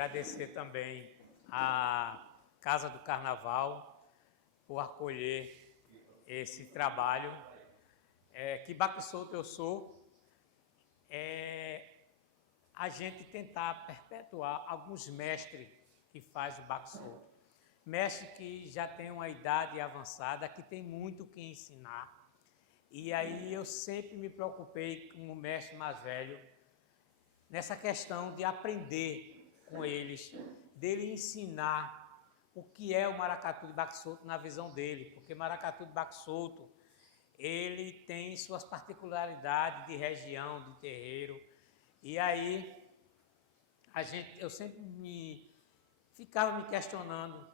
Agradecer também à Casa do Carnaval por acolher esse trabalho. Que baque solto eu sou, a gente tentar perpetuar alguns mestres que faz o baque solto. Mestre que já tem uma idade avançada, que tem muito o que ensinar. E aí eu sempre me preocupei como mestre mais velho nessa questão de aprender com eles, dele ensinar o que é o maracatu de baque solto na visão dele, porque maracatu de baque solto, ele tem suas particularidades de região, de terreiro, e aí eu sempre ficava me questionando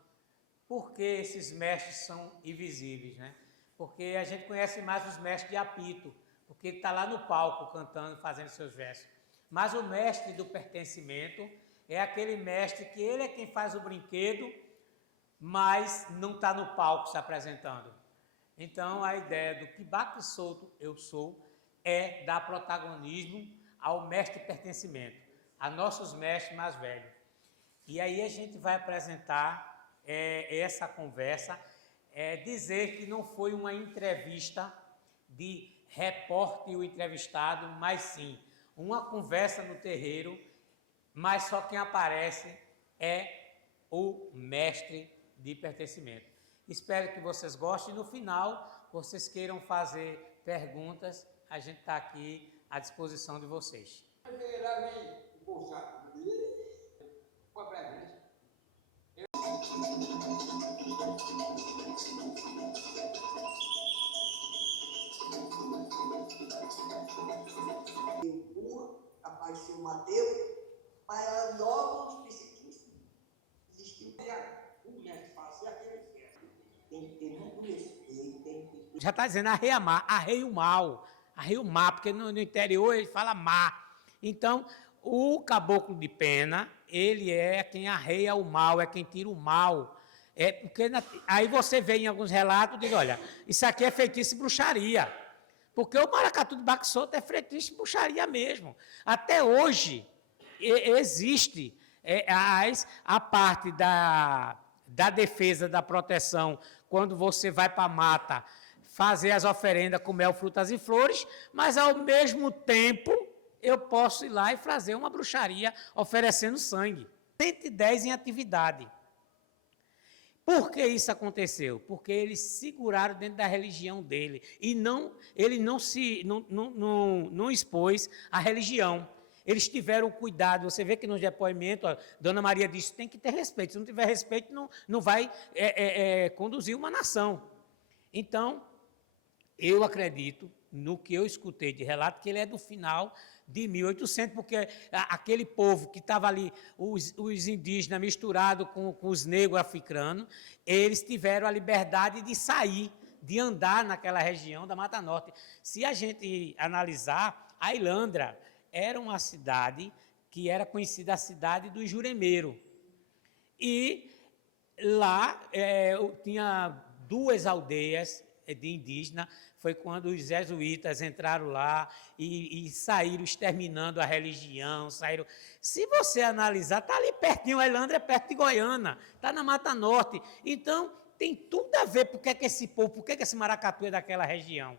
por que esses mestres são invisíveis, né? Porque a gente conhece mais os mestres de apito, porque ele está lá no palco cantando, fazendo seus versos. Mas o mestre do pertencimento é aquele mestre que ele é quem faz o brinquedo, mas não está no palco se apresentando. Então, a ideia do que baque solto eu sou é dar protagonismo ao mestre de pertencimento, a nossos mestres mais velhos. E aí a gente vai apresentar essa conversa, dizer que não foi uma entrevista de repórter e o entrevistado, mas sim uma conversa no terreiro, mas só quem aparece é o mestre de pertencimento. Espero que vocês gostem e no final vocês queiram fazer perguntas, a gente está aqui à disposição de vocês. Apareceu o Mateus, mas logo os psiquistas existiu. O mestre fazia aquele festa. Tem que ter muito respeito, tem que ter... Já está dizendo arrei o mal, porque no interior ele fala má. Então, o caboclo de pena, ele é quem arreia o mal, é quem tira o mal. Aí você vê em alguns relatos, diz, olha, isso aqui é feitiço e bruxaria. Porque o maracatu de baque solto é feitiço e bruxaria mesmo. Até hoje existe a parte da defesa, da proteção, quando você vai para a mata fazer as oferendas com mel, frutas e flores, mas ao mesmo tempo eu posso ir lá e fazer uma bruxaria oferecendo sangue. 110 em atividade. Por que isso aconteceu? Porque eles seguraram dentro da religião dele e ele não expôs a religião. Eles tiveram cuidado. Você vê que no depoimento, a Dona Maria disse, tem que ter respeito. Se não tiver respeito, não vai conduzir uma nação. Então, eu acredito no que eu escutei de relato, que ele é do final de 1800, porque aquele povo que estava ali, os indígenas misturados com os negros africanos, eles tiveram a liberdade de sair, de andar naquela região da Mata Norte. Se a gente analisar, a Ilhandra era uma cidade que era conhecida a cidade do Juremiro. E lá tinha 2 aldeias de indígena, foi quando os jesuítas entraram lá e saíram exterminando a religião, saíram... Se você analisar, está ali pertinho, a Ilhandra é perto de Goiânia, está na Mata Norte, então tem tudo a ver por que esse povo, por que esse maracatu é daquela região.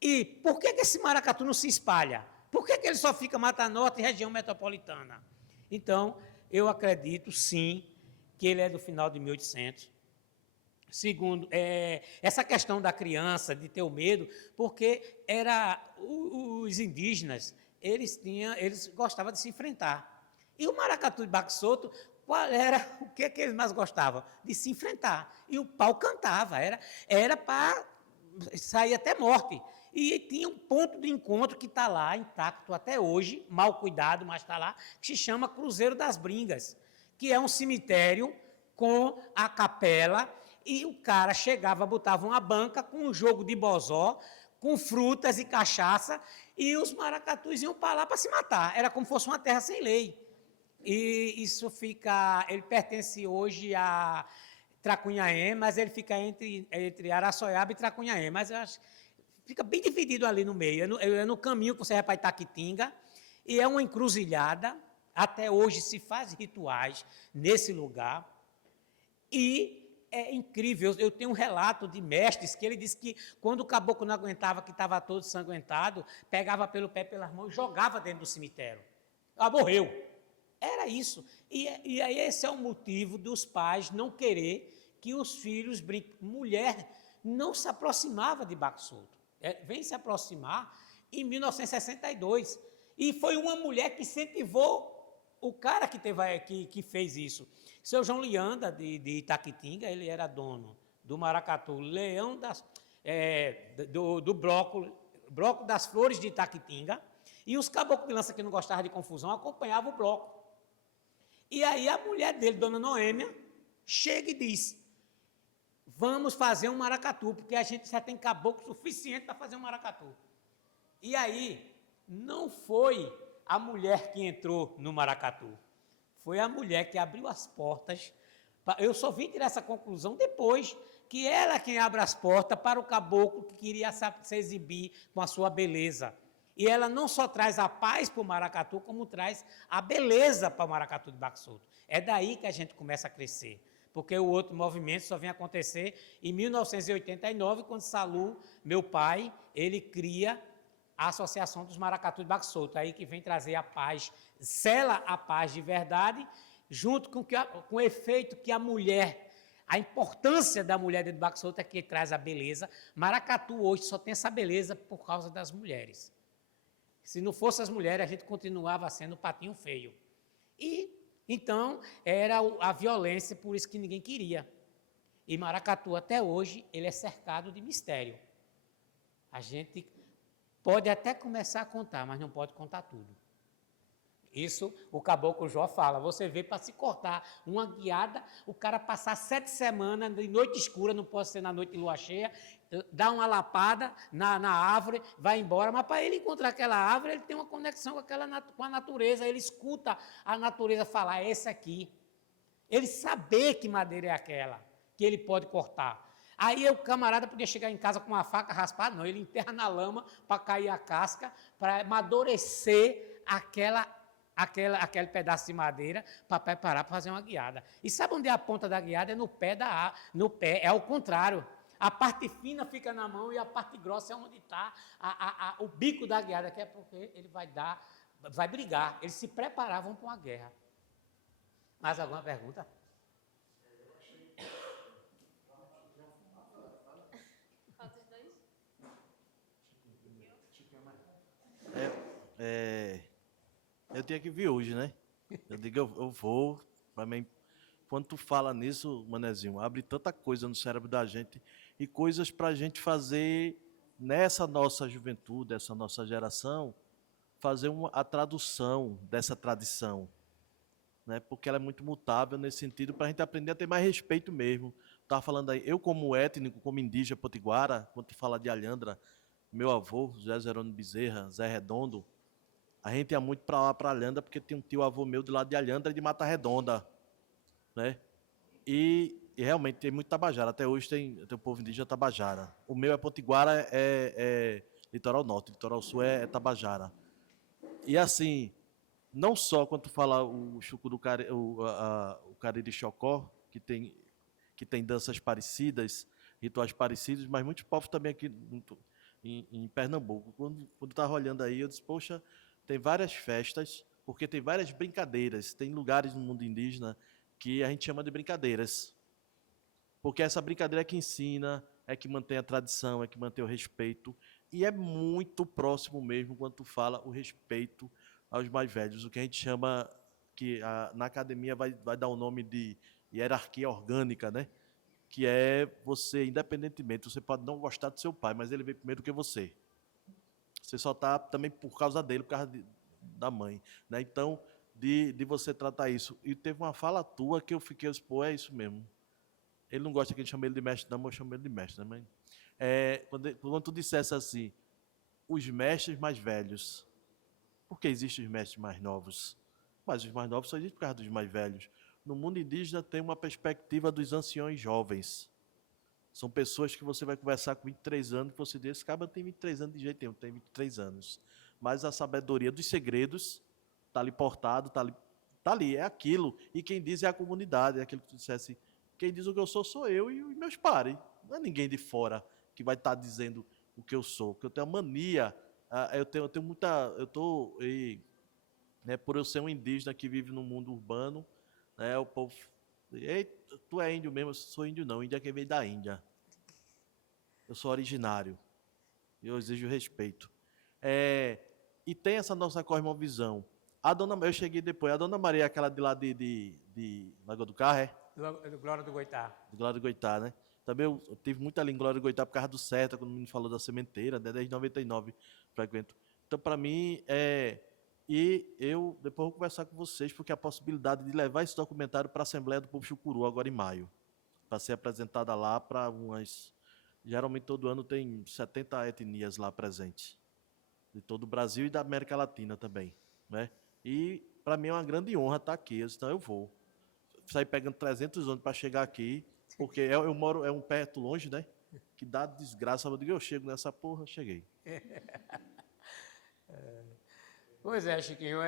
E por que esse maracatu não se espalha? Por que ele só fica Mata Norte e região metropolitana? Então, eu acredito, sim, que ele é do final de 1800. Segundo, essa questão da criança, de ter o medo, porque os indígenas, eles gostavam de se enfrentar. E o maracatu de baque solto, o que eles mais gostavam? De se enfrentar. E o pau cantava, era para sair até morte. E tinha um ponto de encontro que está lá, intacto até hoje, mal cuidado, mas está lá, que se chama Cruzeiro das Bringas, que é um cemitério com a capela. E o cara chegava, botava uma banca com um jogo de bozó, com frutas e cachaça, e os maracatus iam para lá para se matar. Era como se fosse uma terra sem lei. E isso ele pertence hoje a Tracunhaém, mas ele fica entre Araçoiaba e Tracunhaém. Mas eu acho fica bem dividido ali no meio. É no caminho que você vai para Itaquitinga, e é uma encruzilhada. Até hoje se faz rituais nesse lugar. E é incrível, eu tenho um relato de mestres que ele disse que quando o caboclo não aguentava, que estava todo ensanguentado, pegava pelo pé, pelas mãos e jogava dentro do cemitério. Morreu. Era isso. E aí esse é o motivo dos pais não querer que os filhos brinquem. Mulher não se aproximava de Baco Solto. Vem se aproximar em 1962. E foi uma mulher que incentivou o cara que fez isso. Seu João Lianda, de Itaquitinga, ele era dono do maracatu Leão do bloco das Flores de Itaquitinga, e os caboclos de lança que não gostavam de confusão acompanhavam o bloco. E aí a mulher dele, dona Noêmia, chega e diz: vamos fazer um maracatu, porque a gente já tem caboclo suficiente para fazer um maracatu. E aí, não foi a mulher que entrou no maracatu, foi a mulher que abriu as portas. Eu só vim tirar essa conclusão depois, que ela é quem abre as portas para o caboclo que queria se exibir com a sua beleza. E ela não só traz a paz para o maracatu, como traz a beleza para o maracatu de Baco Solto. É daí que a gente começa a crescer, porque o outro movimento só vem acontecer em 1989, quando Salu, meu pai, ele cria a Associação dos Maracatu de Baco Solto, aí que vem trazer a paz, sela a paz de verdade, junto com o efeito que a mulher, a importância da mulher dentro do Baco Solto é que traz a beleza. Maracatu hoje só tem essa beleza por causa das mulheres. Se não fosse as mulheres, a gente continuava sendo patinho feio. E, então, era a violência, por isso que ninguém queria. E Maracatu, até hoje, ele é cercado de mistério. A gente pode até começar a contar, mas não pode contar tudo. Isso o caboclo Jó fala. Você vê para se cortar uma guiada, o cara passar 7 semanas de noite escura, não pode ser na noite de lua cheia, dá uma lapada na árvore, vai embora, mas para ele encontrar aquela árvore, ele tem uma conexão com a natureza, ele escuta a natureza falar, é essa aqui. Ele saber que madeira é aquela, que ele pode cortar. Aí o camarada podia chegar em casa com uma faca raspada, não, ele enterra na lama para cair a casca, para amadurecer aquele pedaço de madeira para preparar para fazer uma guiada. E sabe onde é a ponta da guiada? É no pé, é ao contrário. A parte fina fica na mão e a parte grossa é onde está o bico da guiada, que é porque ele vai brigar. Eles se preparavam para uma guerra. Mais alguma pergunta? Eu tinha que vir hoje, né? Eu digo, eu vou. Quando tu fala nisso, Manezinho, abre tanta coisa no cérebro da gente e coisas para a gente fazer nessa nossa juventude, essa nossa geração, fazer a tradução dessa tradição, né? Porque ela é muito mutável nesse sentido, para a gente aprender a ter mais respeito mesmo. Estava falando aí, eu como étnico, como indígena potiguara, quando tu fala de Alhandra, meu avô, José Zerônimo Bezerra, Zé Redondo, a gente ia muito para lá, para Alhandra, porque tinha um tio avô meu de lá de Alhandra e de Mata Redonda, né? E realmente tem muito Tabajara. Até hoje tem o povo indígena Tabajara. O meu é Potiguara, é litoral norte, litoral sul é Tabajara. E assim, não só quando tu fala o chuco do o Cariri Chocó, que tem danças parecidas, rituais parecidos, mas muitos povos também aqui em Pernambuco. Quando eu estava olhando aí, eu disse, poxa, tem várias festas, porque tem várias brincadeiras. Tem lugares no mundo indígena que a gente chama de brincadeiras. Porque essa brincadeira é que ensina, é que mantém a tradição, é que mantém o respeito. E é muito próximo mesmo quando tu fala o respeito aos mais velhos. O que a gente chama, que na academia vai dar o nome de hierarquia orgânica, né? Que é você, independentemente, você pode não gostar do seu pai, mas ele veio primeiro que você. Você só está também por causa dele, por causa da mãe, né? Então, de você tratar isso. E teve uma fala tua que eu fiquei, pô, é isso mesmo. Ele não gosta que a gente chame ele de mestre, não, mas eu chamo ele de mestre, né? Quando tu dissesse assim, os mestres mais velhos, por que existem os mestres mais novos? Mas os mais novos só existem por causa dos mais velhos. No mundo indígena tem uma perspectiva dos anciões jovens. São pessoas que você vai conversar com 23 anos, que você diz, esse cara tem 23 anos de jeito nenhum, tem 23 anos. Mas a sabedoria dos segredos está ali portado, está ali Tá ali, é aquilo. E quem diz é a comunidade, é aquilo que tu dissesse. Quem diz o que eu sou eu e os meus pares. Não é ninguém de fora que vai estar dizendo o que eu sou. Porque eu tenho a mania, eu tenho muita. Né, por eu ser um indígena que vive no mundo urbano, né, o povo. Ei, tu é índio mesmo? Eu sou índio não, índio é quem veio da Índia. Eu sou originário. E eu exijo respeito. E tem essa nossa cosmovisão. Eu cheguei depois, a Dona Maria, aquela de lá de Lagoa do Carro, Glória do Goitá. de Glória do Goitá, né? Também eu tive muita ali em Glória do Goitá por causa do Serta, quando me falou da sementeira, né? Desde 99 frequento. Então, para mim, E eu depois vou conversar com vocês, porque a possibilidade de levar esse documentário para a Assembleia do Povo Chucuru, agora em maio, para ser apresentada lá para umas... Geralmente, todo ano tem 70 etnias lá presentes, de todo o Brasil e da América Latina também, né? E, para mim, é uma grande honra estar aqui, então eu vou. Sair pegando 300 ônibus para chegar aqui, porque eu moro, um perto longe, né? Que dá desgraça, eu digo, eu chego nessa porra, cheguei. Pois é, Chiquinho,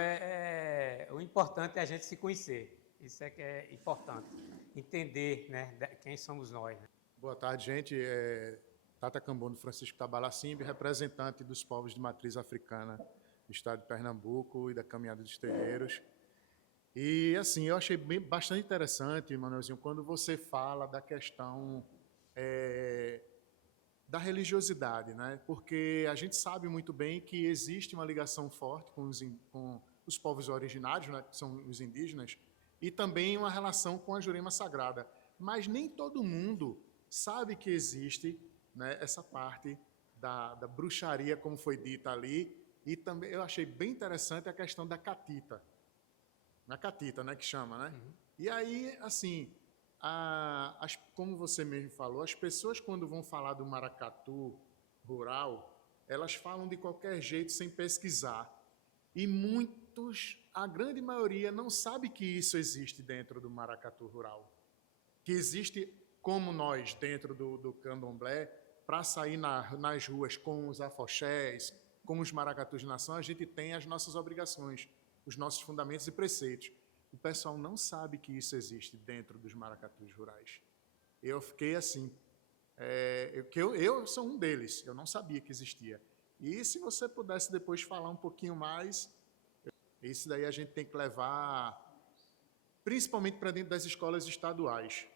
o importante é a gente se conhecer. Isso é que é importante. Entender, né, quem somos nós. Né? Boa tarde, gente. Tata Cambono Francisco Tabalacimbi, representante dos povos de matriz africana do estado de Pernambuco e da Caminhada dos Terreiros. E, assim, eu achei bastante interessante, Manuelzinho, quando você fala da questão da religiosidade, né? Porque a gente sabe muito bem que existe uma ligação forte com os povos originários, né? Que são os indígenas, e também uma relação com a Jurema Sagrada. Mas nem todo mundo sabe que existe, né, essa parte da bruxaria, como foi dita ali, e também eu achei bem interessante a questão da catita. Na catita, né, que chama, né? Uhum. E aí, assim, como você mesmo falou, as pessoas quando vão falar do maracatu rural, elas falam de qualquer jeito, sem pesquisar. E a grande maioria, não sabe que isso existe dentro do maracatu rural. Que existe, como nós, dentro do candomblé, para sair nas ruas com os afoxés, com os maracatus de nação, a gente tem as nossas obrigações, os nossos fundamentos e preceitos. O pessoal não sabe que isso existe dentro dos maracatus rurais. Eu fiquei assim, eu sou um deles, eu não sabia que existia. E se você pudesse depois falar um pouquinho mais, isso daí a gente tem que levar, principalmente para dentro das escolas estaduais.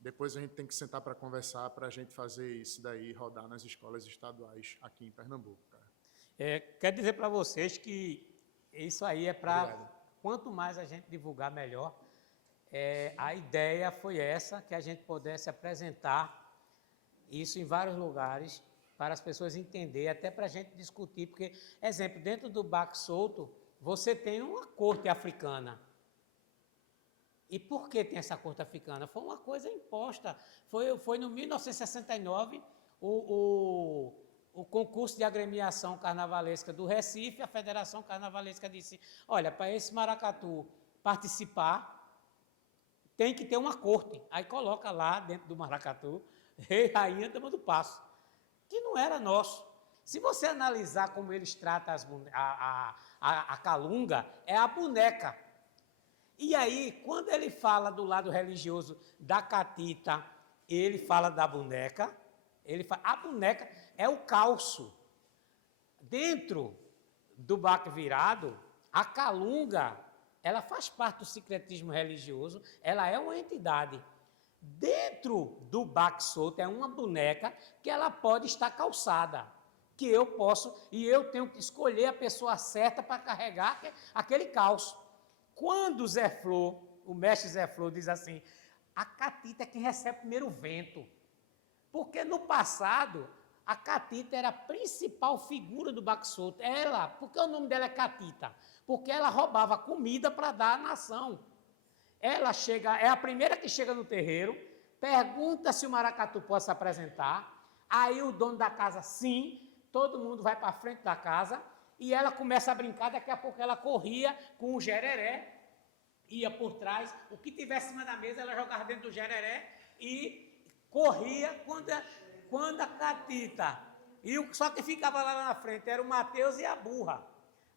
Depois a gente tem que sentar para conversar, para a gente fazer isso daí, rodar nas escolas estaduais aqui em Pernambuco. Cara. Quero dizer para vocês que isso aí é para... Quanto mais a gente divulgar, melhor. A ideia foi essa, que a gente pudesse apresentar isso em vários lugares, para as pessoas entenderem, até para a gente discutir, porque, exemplo, dentro do Baque Solto, você tem uma corte africana. E por que tem essa corte africana? Foi uma coisa imposta. Foi no 1969, o concurso de agremiação carnavalesca do Recife, a Federação Carnavalesca disse, olha, para esse maracatu participar, tem que ter uma corte. Aí coloca lá dentro do maracatu, rei, rainha, dama do passo, que não era nosso. Se você analisar como eles tratam a calunga, é a boneca. E aí, quando ele fala do lado religioso da catita, ele fala da boneca, a boneca é o calço. Dentro do baque virado, a calunga, ela faz parte do sincretismo religioso, ela é uma entidade. Dentro do baque solto é uma boneca que ela pode estar calçada, que eu posso, e eu tenho que escolher a pessoa certa para carregar aquele calço. Quando o mestre Zé Flor diz assim, a catita é quem recebe primeiro o vento. Porque no passado, a catita era a principal figura do baque solto. Por que o nome dela é catita? Porque ela roubava comida para dar à nação. Ela é a primeira que chega no terreiro, pergunta se o maracatu pode se apresentar, aí o dono da casa, sim, todo mundo vai para frente da casa, e ela começa a brincar, daqui a pouco ela corria com o gereré, ia por trás, o que tivesse em cima da mesa, ela jogava dentro do gereré e corria quando a catita. Só que ficava lá na frente, era o Mateus e a burra.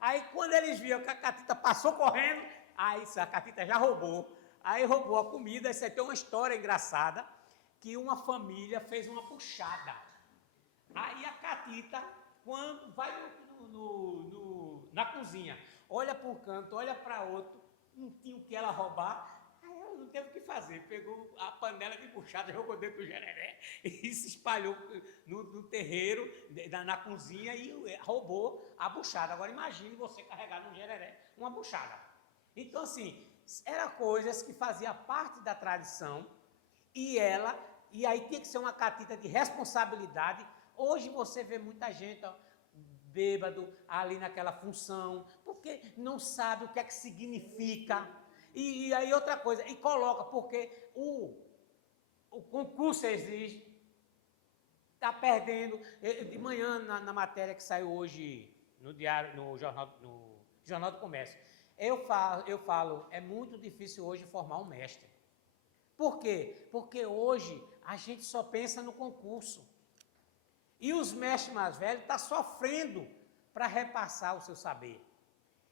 Aí, quando eles viram que a catita passou correndo, aí a catita já roubou. Aí roubou a comida. Isso aí tem uma história engraçada, que uma família fez uma puxada. Aí a catita, quando vai na cozinha, olha para um canto, olha para outro, não tinha o que ela roubar, aí ela não teve o que fazer. Pegou a panela de puxada, jogou dentro do jereré e se espalhou no terreiro, na cozinha, e roubou a buchada. Agora imagine você carregar no jereré uma buchada. Então, assim, eram coisas que faziam parte da tradição e aí tinha que ser uma catita de responsabilidade. Hoje você vê muita gente, ó, bêbado ali naquela função, porque não sabe o que é que significa. E aí outra coisa, e coloca, porque o concurso exige, está perdendo. De manhã, na matéria que saiu hoje no diário, no Jornal do Comércio, eu falo, é muito difícil hoje formar um mestre. Por quê? Porque hoje a gente só pensa no concurso. E os mestres mais velhos estão sofrendo para repassar o seu saber.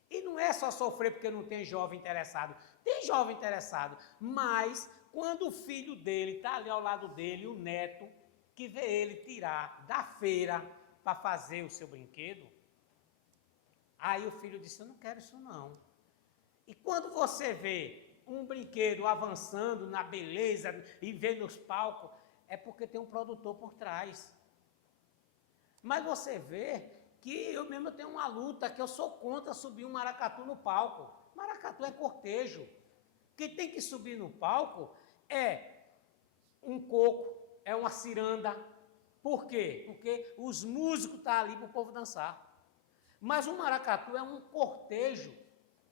E não é só sofrer porque não tem jovem interessado. Tem jovem interessado, mas quando o filho dele está ali ao lado dele, o neto, que vê ele tirar da feira para fazer o seu brinquedo, aí o filho disse, eu não quero isso não. E quando você vê um brinquedo avançando na beleza e vê nos palcos, é porque tem um produtor por trás. Mas você vê que eu mesmo tenho uma luta, que eu sou contra subir um maracatu no palco. Maracatu é cortejo. Quem tem que subir no palco é um coco, é uma ciranda. Por quê? Porque os músicos estão ali para o povo dançar. Mas o maracatu é um cortejo.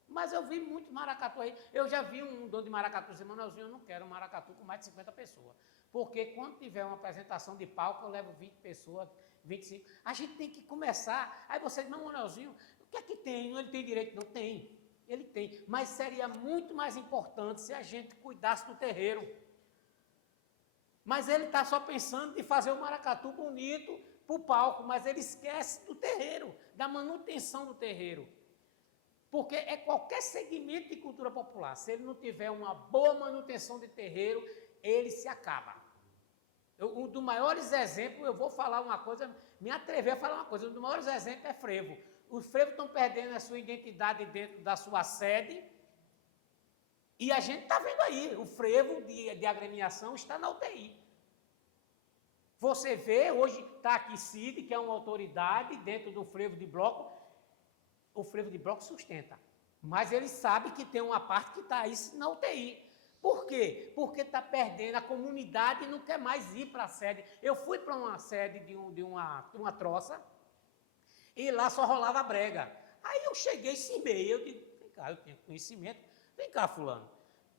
Mas eu vi muito maracatu aí. Eu já vi um dono de maracatu dizer, Manuelzinho, eu não quero um maracatu com mais de 50 pessoas. Porque quando tiver uma apresentação de palco, eu levo 20 pessoas, 25. A gente tem que começar. Aí você diz, não, Manuelzinho, o que é que tem? Ele tem direito? Não tem. Ele tem. Mas seria muito mais importante se a gente cuidasse do terreiro. Mas ele está só pensando de fazer o maracatu bonito para o palco, mas ele esquece do terreiro, da manutenção do terreiro. Porque é qualquer segmento de cultura popular, se ele não tiver uma boa manutenção de terreiro, ele se acaba. Um dos maiores exemplos, eu vou falar uma coisa, me atrever a falar uma coisa, um dos maiores exemplos é frevo. Os frevos estão perdendo a sua identidade dentro da sua sede, e a gente está vendo aí, o frevo de agremiação está na UTI. Você vê, hoje está aqui Cid, que é uma autoridade dentro do frevo de bloco, o frevo de bloco sustenta, mas ele sabe que tem uma parte que está aí na UTI. Por quê? Porque está perdendo, a comunidade não quer mais ir para a sede. Eu fui para uma sede de uma troça e lá só rolava brega. Aí eu cheguei, cimei, eu digo, vem cá, eu tenho conhecimento, vem cá, fulano,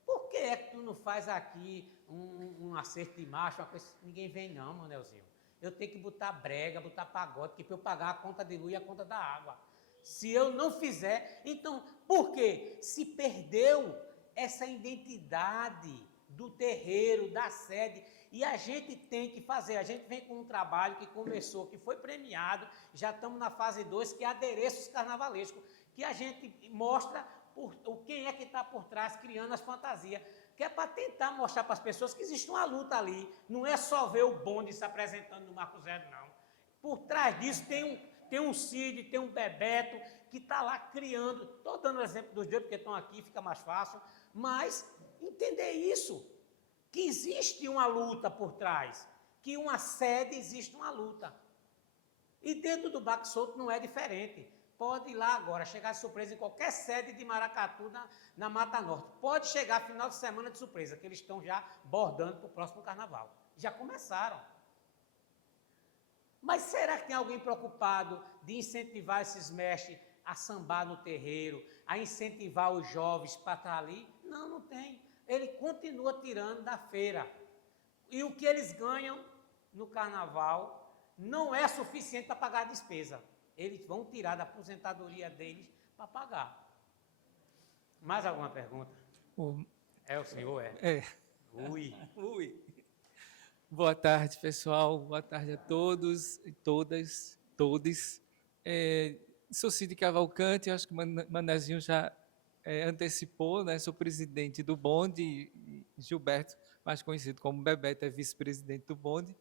por que é que tu não faz aqui um acerto de marcha, uma coisa? Ninguém vem não, Manelzinho. Eu tenho que botar brega, botar pagode, que para eu pagar a conta de luz e a conta da água. Se eu não fizer, então, por quê? Se perdeu essa identidade do terreiro, da sede, e a gente tem que fazer, a gente vem com um trabalho que começou, que foi premiado, já estamos na fase 2, que é adereços carnavalescos, que a gente mostra quem é que está por trás, criando as fantasias, que é para tentar mostrar para as pessoas que existe uma luta ali, não é só ver o bonde se apresentando no Marco Zero, não. Por trás disso tem um Cid, tem um Bebeto, que está lá criando, estou dando o exemplo dos dois, porque estão aqui, fica mais fácil, mas entender isso, que existe uma luta por trás, que uma sede existe uma luta. E dentro do Baque Solto não é diferente. Pode ir lá agora, chegar de surpresa em qualquer sede de maracatu na Mata Norte. Pode chegar final de semana de surpresa, que eles estão já bordando para o próximo carnaval. Já começaram. Mas será que tem alguém preocupado de incentivar esses mestres a sambar no terreiro, a incentivar os jovens para estar ali? Não, não tem. Ele continua tirando da feira. E o que eles ganham no carnaval não é suficiente para pagar a despesa. Eles vão tirar da aposentadoria deles para pagar. Mais alguma pergunta? É o senhor, é? É. Ui. Boa tarde, pessoal. Boa tarde a todos e todas, todes. sou Cid Cavalcante, acho que Manezinho já antecipou, né? Sou presidente do Bonde, e Gilberto, mais conhecido como Bebeto, é vice-presidente do Bonde.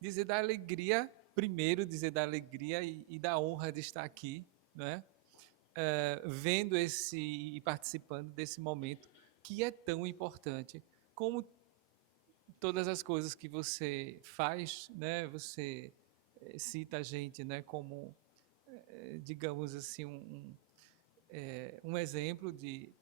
Dizer da alegria, primeiro dizer da alegria e da honra de estar aqui, né? Vendo e participando desse momento que é tão importante, como todas as coisas que você faz, né? Você cita a gente, né? Como, digamos assim, um exemplo de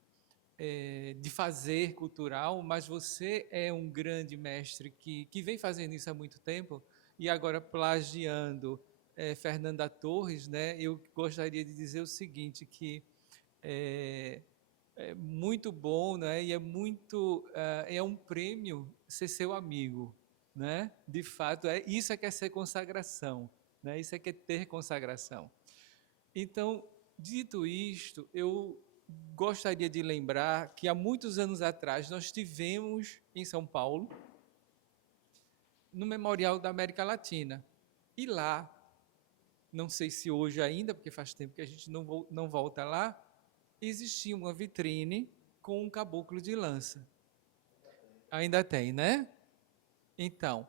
fazer cultural, mas você é um grande mestre que vem fazendo isso há muito tempo, e agora plagiando Fernanda Torres, né, eu gostaria de dizer o seguinte, que é muito bom, né, e é um prêmio ser seu amigo, né? De fato, isso é que é ser consagração, né? Isso é que é ter consagração. Então, dito isto, eu gostaria de lembrar que há muitos anos atrás nós tivemos em São Paulo, no Memorial da América Latina. E lá, não sei se hoje ainda, porque faz tempo que a gente não volta lá, existia uma vitrine com um caboclo de lança. Ainda tem, né? Então,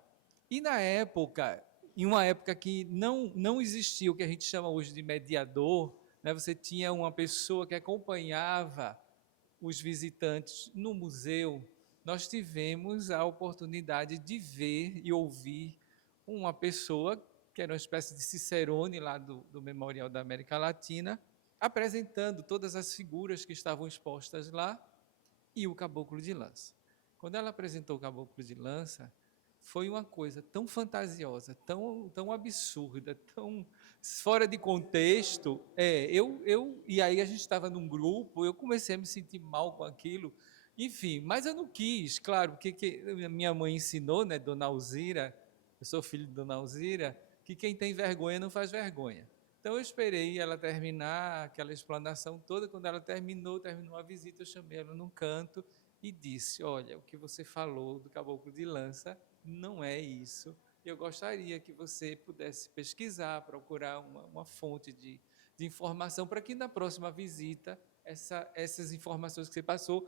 e na época, em uma época que não existia o que a gente chama hoje de mediador, né? Você tinha uma pessoa que acompanhava os visitantes no museu, nós tivemos a oportunidade de ver e ouvir uma pessoa que era uma espécie de cicerone lá do Memorial da América Latina, apresentando todas as figuras que estavam expostas lá e o caboclo de lança. Quando ela apresentou o caboclo de lança, foi uma coisa tão fantasiosa, tão absurda, tão fora de contexto. E aí a gente estava num grupo, eu comecei a me sentir mal com aquilo, enfim, mas eu não quis, claro, porque minha mãe ensinou, né, Dona Alzira, eu sou filho de Dona Alzira, que quem tem vergonha não faz vergonha. Então eu esperei ela terminar aquela explanação toda. Quando ela terminou a visita, eu chamei ela num canto e disse: olha, o que você falou do caboclo de lança não é isso. Eu gostaria que você pudesse pesquisar, procurar uma fonte de informação, para que na próxima visita essas informações que você passou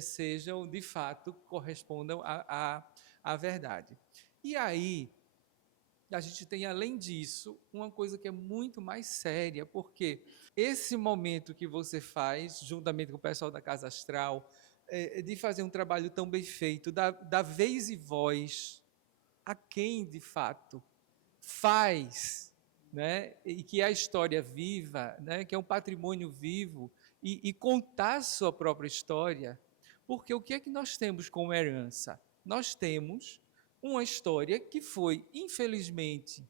sejam, de fato, correspondam à verdade. E aí, a gente tem, além disso, uma coisa que é muito mais séria, porque esse momento que você faz, juntamente com o pessoal da Casa Astral, de fazer um trabalho tão bem feito, da vez e voz a quem, de fato, faz, né? E que é a história viva, né? Que é um patrimônio vivo, e contar a sua própria história, porque o que é que nós temos como herança? Nós temos uma história que foi, infelizmente,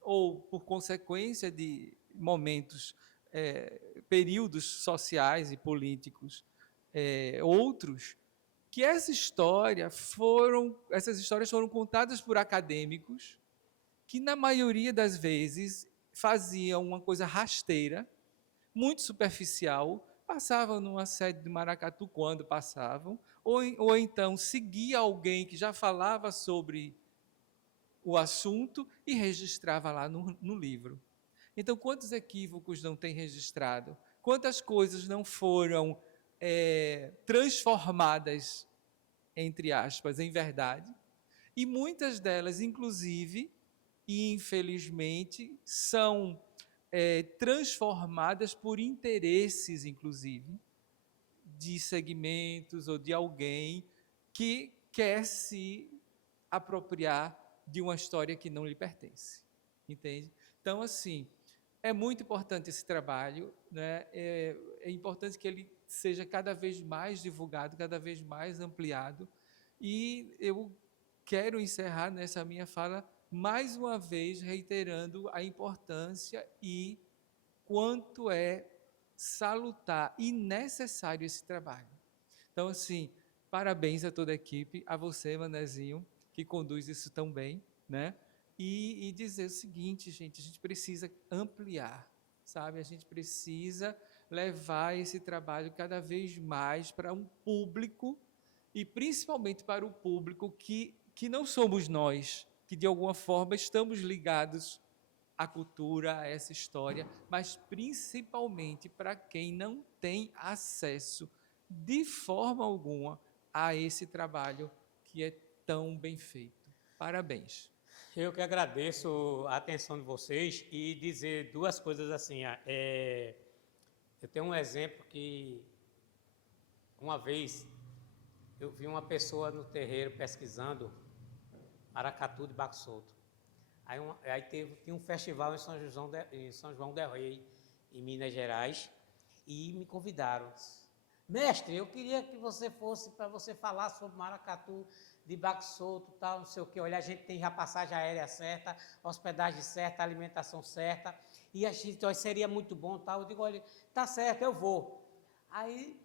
ou por consequência de momentos, períodos sociais e políticos, outros, que essas histórias foram contadas por acadêmicos que, na maioria das vezes, faziam uma coisa rasteira, muito superficial, passavam numa sede de maracatu quando passavam, ou então seguia alguém que já falava sobre o assunto e registrava lá no livro. Então, quantos equívocos não tem registrado? Quantas coisas não foram transformadas, entre aspas, em verdade? E muitas delas, inclusive, e infelizmente, são transformadas por interesses, inclusive, de segmentos ou de alguém que quer se apropriar de uma história que não lhe pertence, entende? Então, assim, é muito importante esse trabalho, né? É importante que ele seja cada vez mais divulgado, cada vez mais ampliado, e eu quero encerrar nessa minha fala mais uma vez reiterando a importância e quanto é salutar e necessário esse trabalho. Então, assim, parabéns a toda a equipe, a você, Manezinho, que conduz isso tão bem, né? E dizer o seguinte, gente, a gente precisa ampliar, sabe? A gente precisa levar esse trabalho cada vez mais para um público, e principalmente para o público que não somos nós, que de alguma forma estamos ligados a cultura, a essa história, mas principalmente para quem não tem acesso de forma alguma a esse trabalho que é tão bem feito. Parabéns. Eu que agradeço a atenção de vocês e dizer duas coisas assim. Eu tenho um exemplo que uma vez eu vi uma pessoa no terreiro pesquisando maracatu de baco solto. Aí tinha um festival em São João del Rei, em Minas Gerais, e me convidaram. Mestre, eu queria que você fosse para você falar sobre maracatu de baco solto, tal, não sei o quê. Olha, a gente tem a passagem aérea certa, hospedagem certa, alimentação certa, e a gente, ó, seria muito bom, tal. Eu digo, olha, tá certo, eu vou. Aí,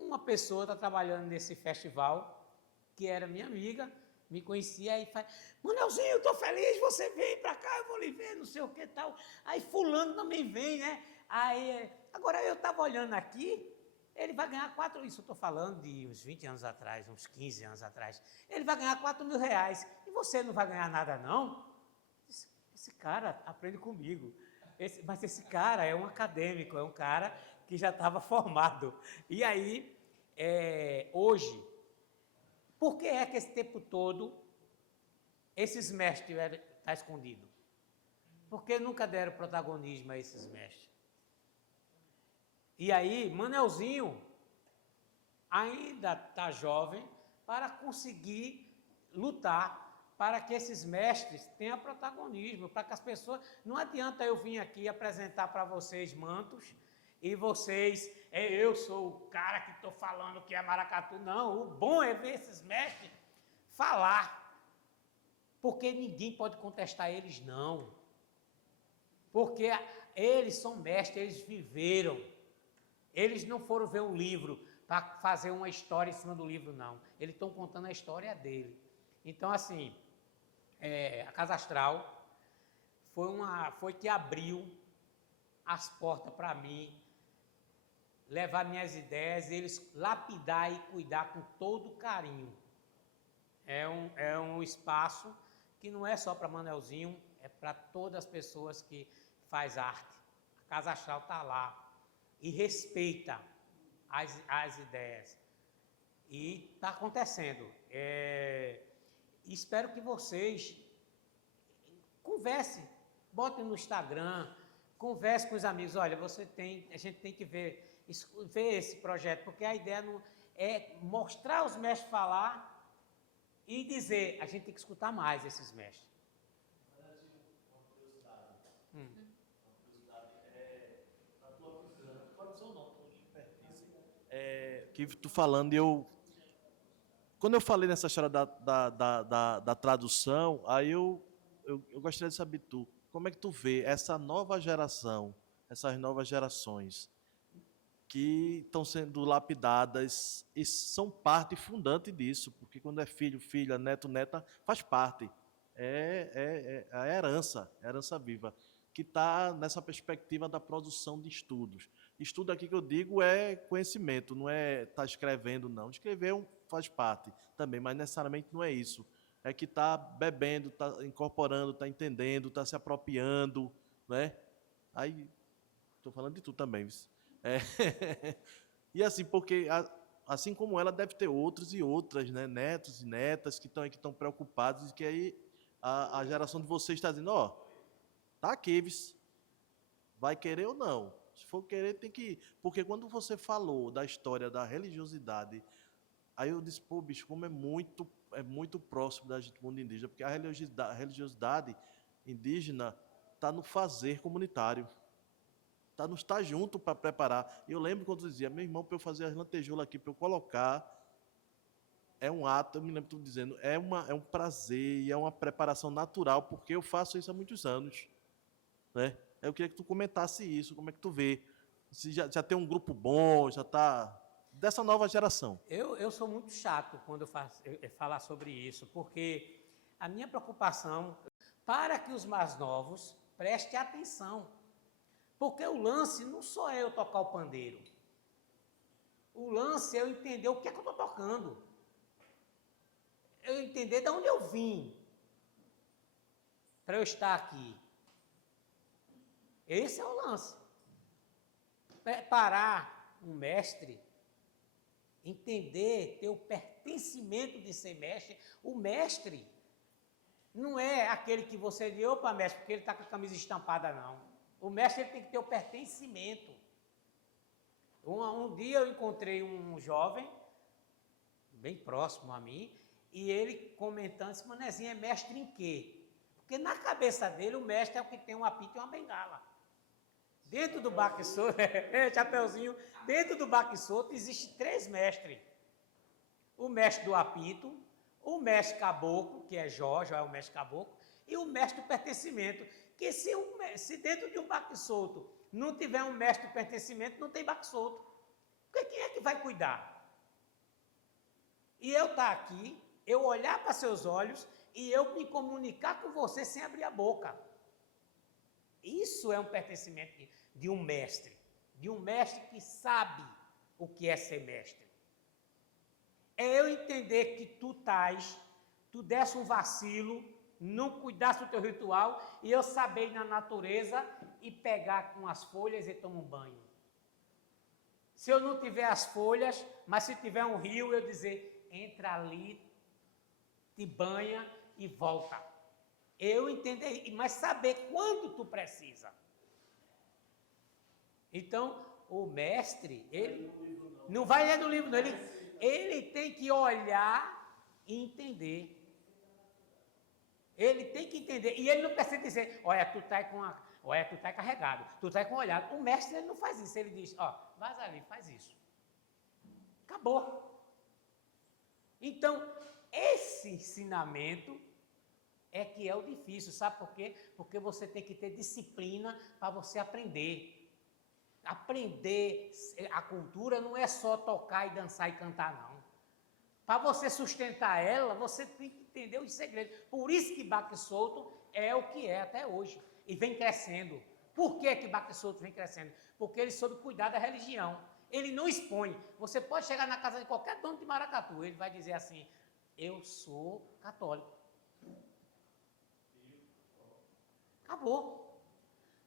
uma pessoa está trabalhando nesse festival, que era minha amiga, me conhecia e faz, Manelzinho, eu estou feliz, você vem para cá, eu vou lhe ver, não sei o que tal. Aí fulano também vem, né? Aí, agora eu estava olhando aqui, ele vai ganhar isso eu estou falando de uns 20 anos atrás, uns 15 anos atrás, ele vai ganhar 4 mil reais, e você não vai ganhar nada não? Esse cara aprende comigo, mas esse cara é um acadêmico, é um cara que já estava formado. E aí, hoje, por que é que esse tempo todo esses mestres estão escondidos? Por que nunca deram protagonismo a esses mestres? E aí, Manelzinho ainda está jovem para conseguir lutar para que esses mestres tenham protagonismo, para que as pessoas... Não adianta eu vir aqui apresentar para vocês mantos e vocês... eu sou o cara que estou falando que é maracatu. Não, o bom é ver esses mestres falar, porque ninguém pode contestar eles, não. Porque eles são mestres, eles viveram. Eles não foram ver um livro para fazer uma história em cima do livro, não. Eles estão contando a história dele. Então, assim, a Casa Astral foi que abriu as portas para mim, levar minhas ideias, eles lapidar e cuidar com todo carinho. É um espaço que não é só para Manelzinho, é para todas as pessoas que faz arte. A Casa Astral está lá e respeita as ideias. E está acontecendo. Espero que vocês conversem, botem no Instagram, converse com os amigos. Olha, a gente tem que ver esse projeto, porque a ideia não é mostrar os mestres falar e dizer, a gente tem que escutar mais esses mestres. Que tu falando, quando eu falei nessa história da tradução, aí eu gostaria de saber como é que tu vê essa nova geração, essas novas gerações que estão sendo lapidadas e são parte fundante disso, porque quando é filho, filha, neto, neta, faz parte. É a herança viva, que está nessa perspectiva da produção de estudos. Estudo aqui que eu digo é conhecimento, não é estar escrevendo, não. Escrever faz parte também, mas necessariamente não é isso. É que está bebendo, está incorporando, está entendendo, está se apropriando, né? Aí, estou falando de tu também. E assim, porque assim como ela, deve ter outros e outras, né? Netos e netas que estão preocupados e que aí a geração de vocês está dizendo, tá aqui, vai querer ou não? Se for querer, tem que ir. Porque quando você falou da história da religiosidade, aí eu disse, pô, bicho, como é muito próximo da gente, mundo indígena, porque a religiosidade indígena está no fazer comunitário, está no estar junto para preparar. Eu lembro quando eu dizia, meu irmão, para eu fazer as lantejoulas aqui, para eu colocar, é um ato, eu me lembro tu dizendo, é um prazer e é uma preparação natural, porque eu faço isso há muitos anos, né? Eu queria que tu comentasse isso, como é que tu vê? Se já tem um grupo bom, já está... Dessa nova geração. Eu sou muito chato quando eu falar sobre isso, porque a minha preocupação para que os mais novos prestem atenção. Porque o lance não só é eu tocar o pandeiro. O lance é eu entender o que é que eu estou tocando. Eu entender de onde eu vim para eu estar aqui. Esse é o lance. Preparar um mestre, entender, ter o pertencimento de ser mestre. O mestre não é aquele que você diz, opa, mestre, porque ele está com a camisa estampada, não. O mestre ele tem que ter o pertencimento. Um dia eu encontrei um jovem, bem próximo a mim, e ele comentando, disse, Manezinho, é mestre em quê? Porque na cabeça dele, o mestre é o que tem um apito e uma bengala. Dentro do baque solto, chapeuzinho, dentro do baque solto existe 3 mestres. O mestre do apito, o mestre caboclo, que é Jó é o mestre caboclo, e o mestre do pertencimento, que se dentro de um baque solto não tiver um mestre do pertencimento, não tem baque solto. Porque quem é que vai cuidar? E eu estar aqui, eu olhar para seus olhos e eu me comunicar com você sem abrir a boca. Isso é um pertencimento de um mestre que sabe o que é ser mestre. É eu entender que tu desse um vacilo, não cuidasse do teu ritual, e eu saber ir na natureza e pegar com as folhas e tomar um banho. Se eu não tiver as folhas, mas se tiver um rio, eu dizer, entra ali, te banha e volta. Eu entender, mas saber quando tu precisa. Então, o mestre, ele não vai ler no livro, não. Ele tem que olhar e entender. Ele tem que entender. E ele não precisa dizer, olha, tu tá carregado, tu tá com olhado. O mestre, ele não faz isso. Ele diz, ó, vaza ali, faz isso. Acabou. Então, esse ensinamento é que é o difícil, sabe por quê? Porque você tem que ter disciplina para você aprender. Aprender a cultura não é só tocar e dançar e cantar, não. Para você sustentar ela, você tem que entender os segredos. Por isso que baque solto é o que é até hoje. E vem crescendo. Por que baque solto vem crescendo? Porque ele soube cuidar da religião. Ele não expõe. Você pode chegar na casa de qualquer dono de maracatu, ele vai dizer assim, eu sou católico. Acabou.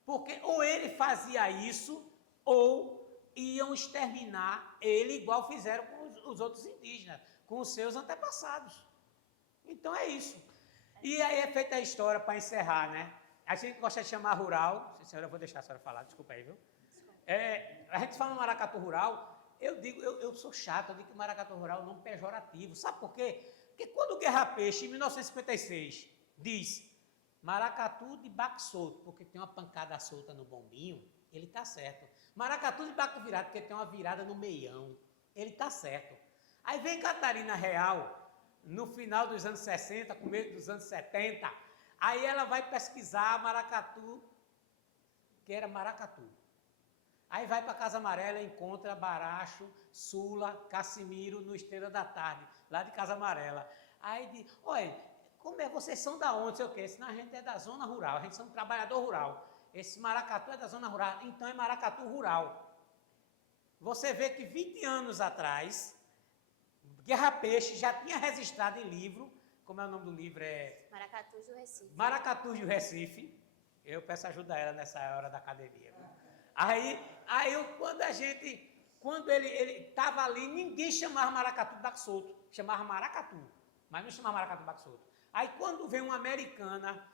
Porque ou ele fazia isso, ou iam exterminar ele igual fizeram com os outros indígenas, com os seus antepassados. Então é isso. E aí é feita a história para encerrar, né? A gente gosta de chamar rural, senhora, eu vou deixar a senhora falar, desculpa aí, viu? A gente fala maracatu rural, eu sou chato, eu digo que maracatu rural é um nome pejorativo. Sabe por quê? Porque quando o Guerra Peixe, em 1956, diz maracatu de baque solto, porque tem uma pancada solta no bombinho, ele está certo. Maracatu de baque virado, porque tem uma virada no meião, ele está certo. Aí vem Catarina Real, no final dos anos 60, começo dos anos 70, aí ela vai pesquisar maracatu, que era maracatu. Aí vai para Casa Amarela, encontra Baracho, Sula, Cassimiro, no Esteira da Tarde, lá de Casa Amarela. Aí diz, olha, como é, vocês são da onde, sei o quê? Senão a gente é da zona rural, a gente é um trabalhador rural. Esse maracatu é da zona rural, então é maracatu rural. Você vê que 20 anos atrás, Guerra Peixe já tinha registrado em livro, como é o nome do livro? Maracatus do Recife. Maracatus do Recife. Eu peço ajuda a ela nessa hora da academia. Quando ele estava ali, ninguém chamava maracatu de baque solto, chamava maracatu, mas não chamava maracatu de baque solto. Aí quando vem uma americana,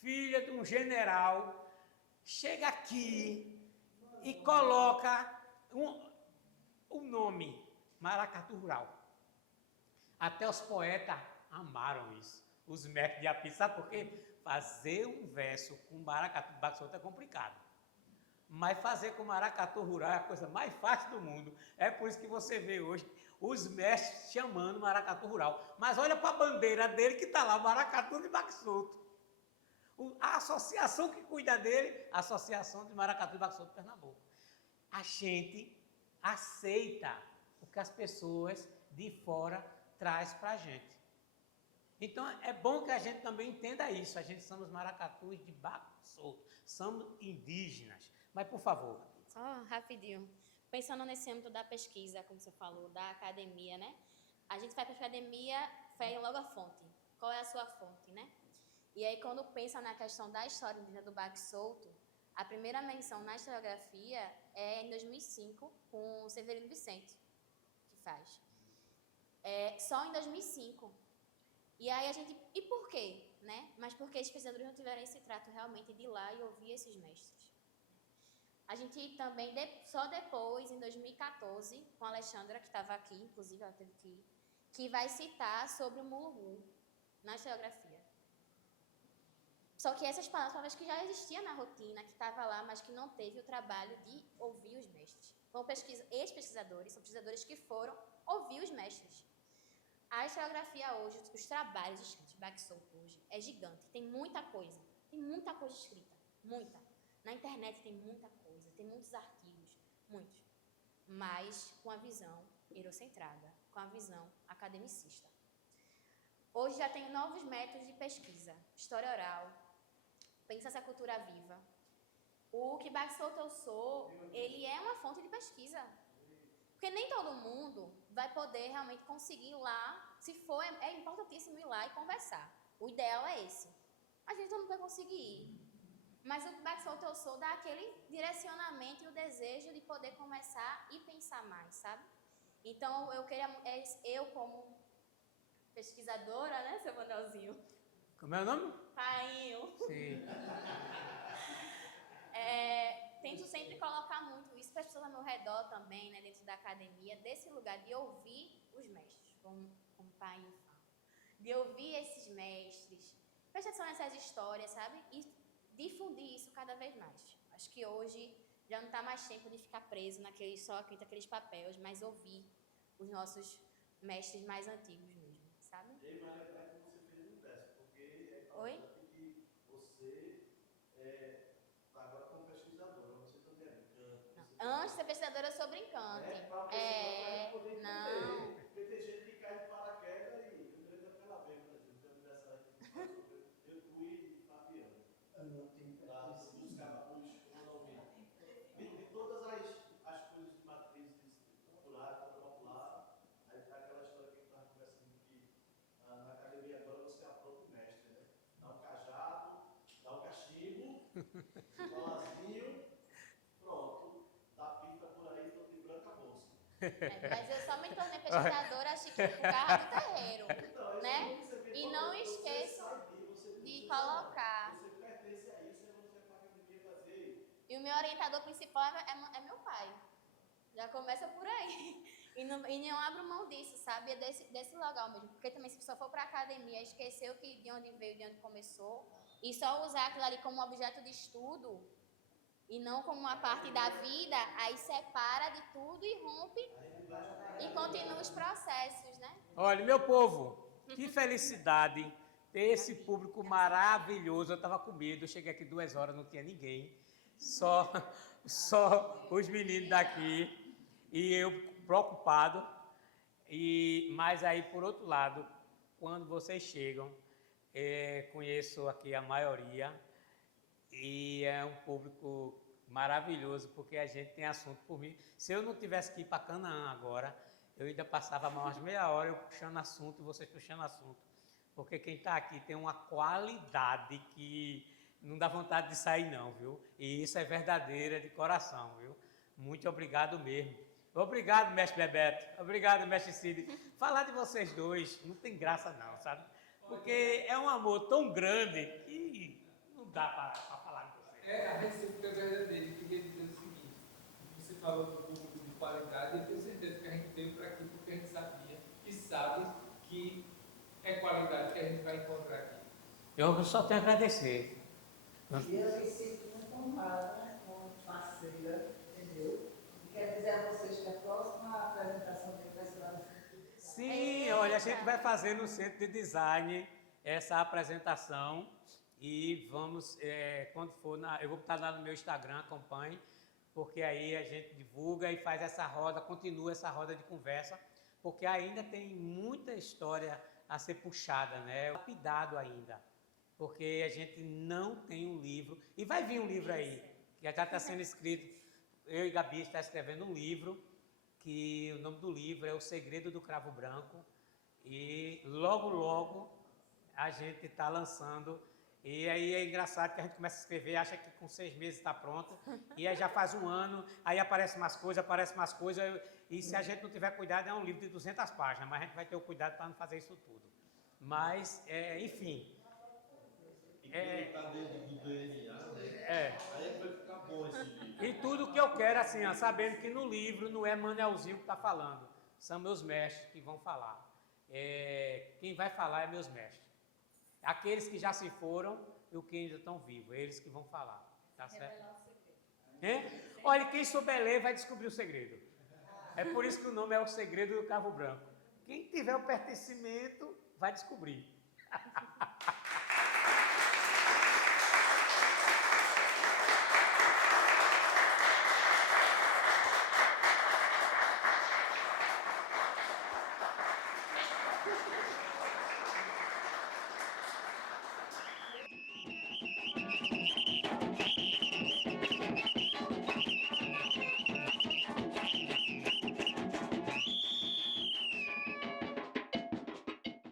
filha de um general, chega aqui e coloca o nome maracatu rural. Até os poetas amaram isso, os mestres de apito. Sabe por quê? Fazer um verso com maracatu de baque solto é complicado. Mas fazer com maracatu rural é a coisa mais fácil do mundo. É por isso que você vê hoje os mestres chamando maracatu rural. Mas olha para a bandeira dele que está lá, maracatu de baque solto. A associação que cuida dele, a Associação de Maracatu de Baque Solto de Pernambuco. A gente aceita o que as pessoas de fora traz para a gente. Então, é bom que a gente também entenda isso. A gente somos maracatus de baque solto, somos indígenas. Mas, por favor. Só rapidinho. Pensando nesse âmbito da pesquisa, como você falou, da academia, né? A gente vai para a academia, pega logo a fonte. Qual é a sua fonte, né? E aí, quando pensa na questão da história indígena do baque solto, A primeira menção na historiografia é em 2005, com o Severino Vicente, que faz. Só em 2005. E aí a gente... E por quê? Né? Mas porque os pesquisadores não tiveram esse trato realmente de ir lá e ouvir esses mestres. A gente também, só depois, em 2014, com a Alexandra, que estava aqui, inclusive ela teve que ir, que vai citar sobre o Mulungu na historiografia. Só que essas palavras que já existiam na rotina, que estava lá, mas que não teve o trabalho de ouvir os mestres. São ex-pesquisadores, são pesquisadores que foram ouvir os mestres. A historiografia hoje, os trabalhos escritos, Baxoto hoje, é gigante, tem muita coisa escrita, muita. Na internet tem muita coisa, tem muitos artigos, muitos, mas com a visão eurocentrada, com a visão academicista. Hoje já tem novos métodos de pesquisa, história oral, pensa essa cultura viva. O que Baxoto eu sou, ele é uma fonte de pesquisa. Porque nem todo mundo vai poder realmente conseguir ir lá, se for, é importantíssimo ir lá e conversar. O ideal é esse. A gente não vai conseguir ir. Mas o Baxoto eu sou dá aquele direcionamento e o desejo de poder começar e pensar mais, sabe? Então, eu como pesquisadora, né, seu Manuelzinho? Como é o nome? Painho. Sim. Tento sempre colocar muito isso para as pessoas ao meu redor também, né, dentro da academia, desse lugar de ouvir os mestres, como o Painho fala. De ouvir esses mestres, prestar atenção nessas histórias, sabe? E difundir isso cada vez mais. Acho que hoje já não está mais tempo de ficar preso naqueles papéis, mas ouvir os nossos mestres mais antigos mesmo, sabe? E aí, Maria, como você fez no teste, porque é Oi? que você está agora como pesquisadora, você também é brincando. Antes de ser pesquisadora, eu sou brincante. Não. Porque tem gente que cai de paraquedas e eu creio que pela vez, por exemplo, tem um aniversário que faz sobre eu fui Fabiano. Dos cababus, de todas as coisas de matrizes culturais, cultura popular, aí tá aquela história que a gente estava conversando que na academia agora você é o próprio mestre, né? Dá um cajado, dá um cachimbo, um balazinho, pronto, dá pista por aí, tô de branca bolsa. Mas eu só me tornei pesquisadora, acho que por causa do terreiro, né? E não esqueço de colocar. Você pertence a isso, aí você vai para a academia fazer. E o meu orientador principal é meu pai. Já começa por aí. E não abro mão disso, sabe? É desse local mesmo. Porque também se a pessoa for para a academia, esqueceu de onde veio, de onde começou, e só usar aquilo ali como objeto de estudo, e não como uma parte da vida, aí separa de tudo e rompe e continua os processos, né? Olha, meu povo, que felicidade ter esse público maravilhoso. Eu estava com medo, eu cheguei aqui 2 horas, não tinha ninguém, só os meninos daqui, e eu preocupado. Mas aí, por outro lado, quando vocês chegam, conheço aqui a maioria, e é um público maravilhoso, porque a gente tem assunto por mim. Se eu não tivesse que ir para Canaã agora, eu ainda passava mais meia hora eu puxando assunto e vocês puxando assunto. Porque quem está aqui tem uma qualidade que não dá vontade de sair não, viu? E isso é verdadeira, de coração, viu? Muito obrigado mesmo. Obrigado, mestre Bebeto. Obrigado, mestre Cid. Falar de vocês dois não tem graça não, sabe? Porque é um amor tão grande que não dá para falar de vocês. A recíproca é verdadeira. Eu queria dizer o seguinte: você falou do público de qualidade, eu tenho certeza que a gente veio para aqui porque a gente sabia e sabe que é qualidade que a gente vai encontrar aqui. Eu só tenho a agradecer. E eu me sinto muito honrada como parceira, entendeu? E quero dizer a vocês que a próxima apresentação dele vai ser lá no Centro de Design. Sim, olha, a gente vai fazer no Centro de Design essa apresentação e vamos, quando for, eu vou botar lá no meu Instagram, acompanhe, porque aí a gente divulga e faz essa roda, continua essa roda de conversa, porque ainda tem muita história a ser puxada, né? Lapidado ainda, porque a gente não tem um livro, e vai vir um livro aí, que já está sendo escrito, eu e Gabi está escrevendo um livro, que o nome do livro é O Segredo do Cravo Branco, e logo, logo a gente está lançando E aí é engraçado que a gente começa a escrever, acha que com 6 meses está pronto, e aí já faz um ano, aí aparece mais coisa, e se a gente não tiver cuidado é um livro de 200 páginas, mas a gente vai ter o cuidado para não fazer isso tudo. Mas, enfim... E tudo que eu quero, assim, ó, sabendo que no livro não é Manelzinho que está falando, são meus mestres que vão falar. Quem vai falar é meus mestres. Aqueles que já se foram e os que ainda estão vivos, eles que vão falar. Tá certo? Olha, quem souber ler vai descobrir o segredo. É por isso que o nome é O Segredo do Cavo Branco. Quem tiver o pertencimento vai descobrir.